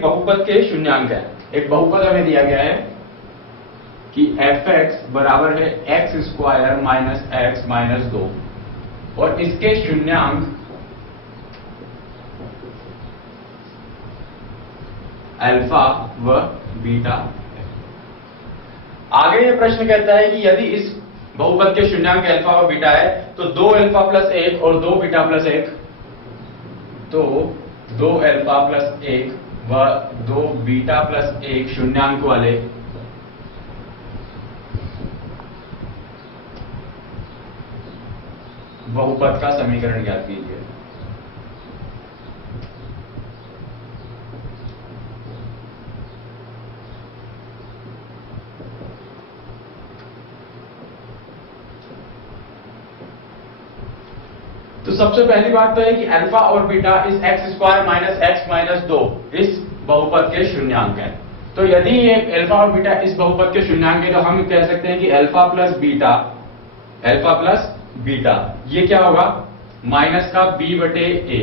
बहुपद के शून्यांक है। एक बहुपद हमें दिया गया है कि f(x) बराबर है x square minus x minus 2 और इसके शून्यांक अल्फा व बीटा है। आगे ये प्रश्न कहता है कि यदि इस बहुपद के शून्यांक अल्फा व बीटा है तो 2 अल्फा प्लस 1 और 2 बीटा प्लस 1, तो 2 अल्फा प्लस 1 व 2 बीटा प्लस 1 शून्यांक वाले बहुपद का समीकरण ज्ञात कीजिए। तो सबसे पहली बात तो है कि अल्फा और बीटा इस x square minus x minus 2 इस बहुपद के शून्यांक हैं। तो यदि ये अल्फा और बीटा इस बहुपद के शून्यांक है तो हम कह सकते हैं कि अल्फा प्लस बीटा ये क्या होगा, माइनस का b बटे a,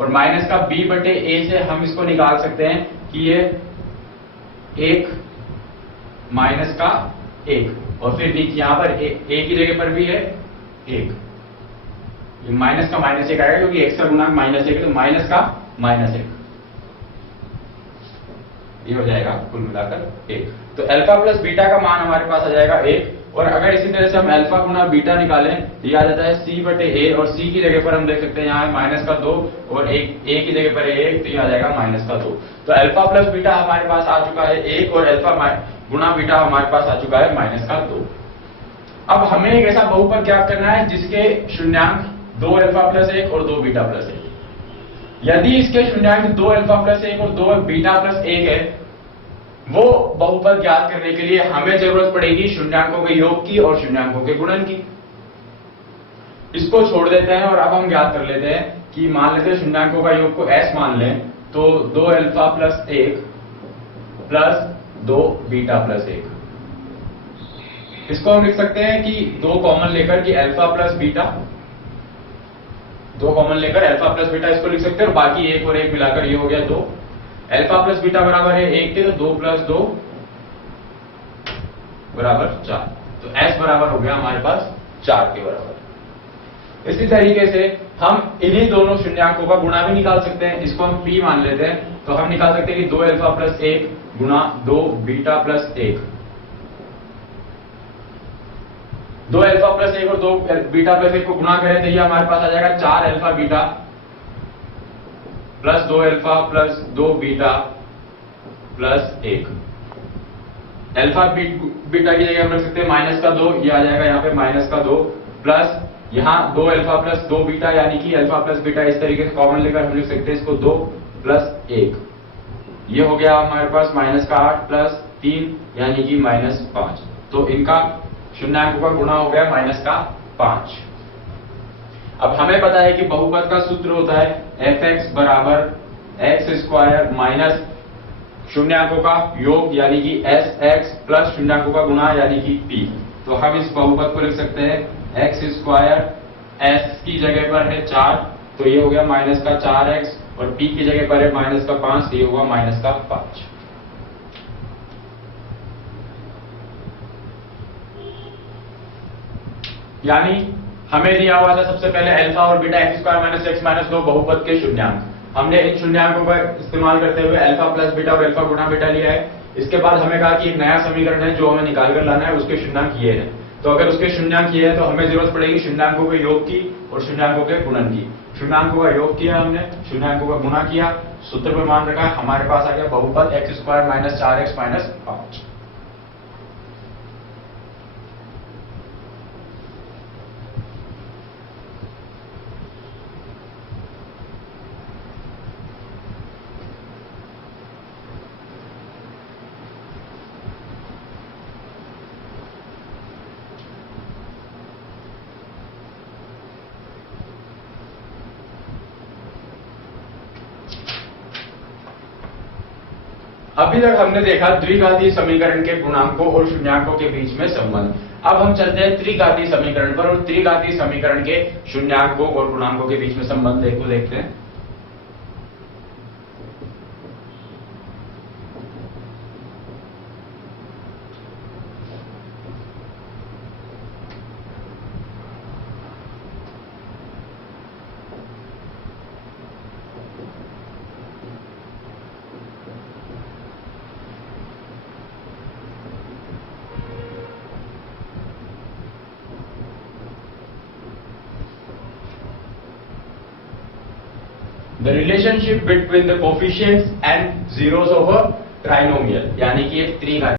और माइनस का b बटे a से हम इसको निकाल सकते हैं कि ये 1 माइनस का 1 और फिर यहां पर a की जगह पर भी है 1, माइनस का माइनस 1 आएगा क्योंकि x का गुणांक माइनस 1 है, तो माइनस का माइनस 1 ये हो जाएगा कुल मिलाकर 1। तो अल्फा प्लस बीटा का मान हमारे पास आ जाएगा 1, और अगर इसी तरह से हम अल्फा गुना बीटा निकालें तो ये आ जाता है c बटे a, और c की जगह पर हम देख सकते हैं यहाँ माइनस का 2 और a की जगह पर 1, तो ये आ जाएगा माइनस का 2। तो अल्फा प्लस बीटा हमारे पास आ चुका है 1 और अल्फा गुना बीटा हमारे पास आ चुका है माइनस का 2। अब हमें एक ऐसा बहुपद ज्ञात करना है जिसके शून्यांक 2 अल्फा प्लस 1 और 2 बीटा प्लस 1। यदि इसके शून्यांक 2 अल्फा प्लस 1 और 2 बीटा प्लस 1 है, वो बहुपद ज्ञात करने के लिए हमें जरूरत पड़ेगी शून्यांकों के योग की और शून्यांकों के गुणन की। इसको छोड़ देते हैं और अब हम ज्ञात कर लेते हैं कि मान लेते हैं शून्यांकों का योग को s मान लें, तो 2 alpha plus 1 plus 2 beta plus 1। इसको हम लिख सकते हैं कि 2 कॉमन लेकर कि अल्फा प्लस बीटा, 2 कॉमन लेकर अल्फा प्लस बीटा इसको लिख सकते हैं, और बाकी 1 और 1 मिलाकर ये हो गया 2। अल्फा प्लस बीटा बराबर है 1 के, तो 2 प्लस 2 बराबर 4, तो s बराबर हो गया हमारे पास 4 के बराबर। इसी तरीके से हम इन्हीं दोनों शून्यांकों का गुणा भी निकाल सकते हैं, इसको हम p मान लेते हैं, तो हम निकाल सकते हैं कि 2 अल्फा प्लस 1 गुणा 2 बीटा प्लस 1, 2 अल्फा प्लस 1 और 2 बीटा प्लस 1 को गुणा करें तो ये हमारे पास आ जाएगा 4 alpha beta plus 2 alpha plus 2 beta plus 1। Alpha beta की जगह हम रख सकते हैं माइनस का 2, ये आ जाएगा यहाँ पे माइनस का 2, प्लस यहाँ 2 अल्फा प्लस 2 बीटा, यानी कि अल्फा प्लस बीटा इस तरीके से कॉमन लेकर हम लिख सकते हैं इसको 2 प्लस 1, ये हो गया हमारे पास माइनस का 8 प्लस 3 यानी कि माइनस 5। तो इनका शून्यांकों का गुणा हो गया माइनस का 5। अब हमें पता है कि बहुपद का सूत्र होता है f(x) बराबर x स्क्वायर माइनस शून्यांकों का योग यानी कि sx प्लस शून्यांकों का गुणा यानी कि p। तो हम इस बहुपद को लिख सकते हैं x स्क्वायर, s की जगह पर है 4, तो ये हो गया माइनस का 4x, और p की जगह पर है माइनस का 5, तो ये होगा माइनस का 5। यानी हमें दिया हुआ था सबसे पहले अल्फा और beta x square minus x minus 2 बहुपद के शून्यांक। हमने इन शून्यांकों का इस्तेमाल करते हुए अल्फा प्लस बीटा और अल्फा गुणा बीटा लिया है। इसके बाद हमें कहा कि एक नया समीकरण है जो हमें निकाल कर लाना है, उसके शून्यांक ये है। तो अगर उसके शून्यांक ये है तो हमें जरूरत पड़ेगी शून्यांकों के योग की और शून्यांकों के गुणन की। शून्यांकों का योग किया हमने, शून्यांकों का गुणा किया, सूत्र पर मान रखा, हमारे पास आ गया बहुपद x square minus 4x minus 5। अभी तक हमने देखा द्विघातीय समीकरण के गुणांकों और शून्यांकों के बीच में संबंध। अब हम चलते हैं त्रिघातीय समीकरण पर, और त्रिघातीय समीकरण के शून्यांकों और गुणांकों के बीच में संबंध देखते हैं। The relationship between the coefficients and zeros of a trinomial, यानी कि एक त्रिघात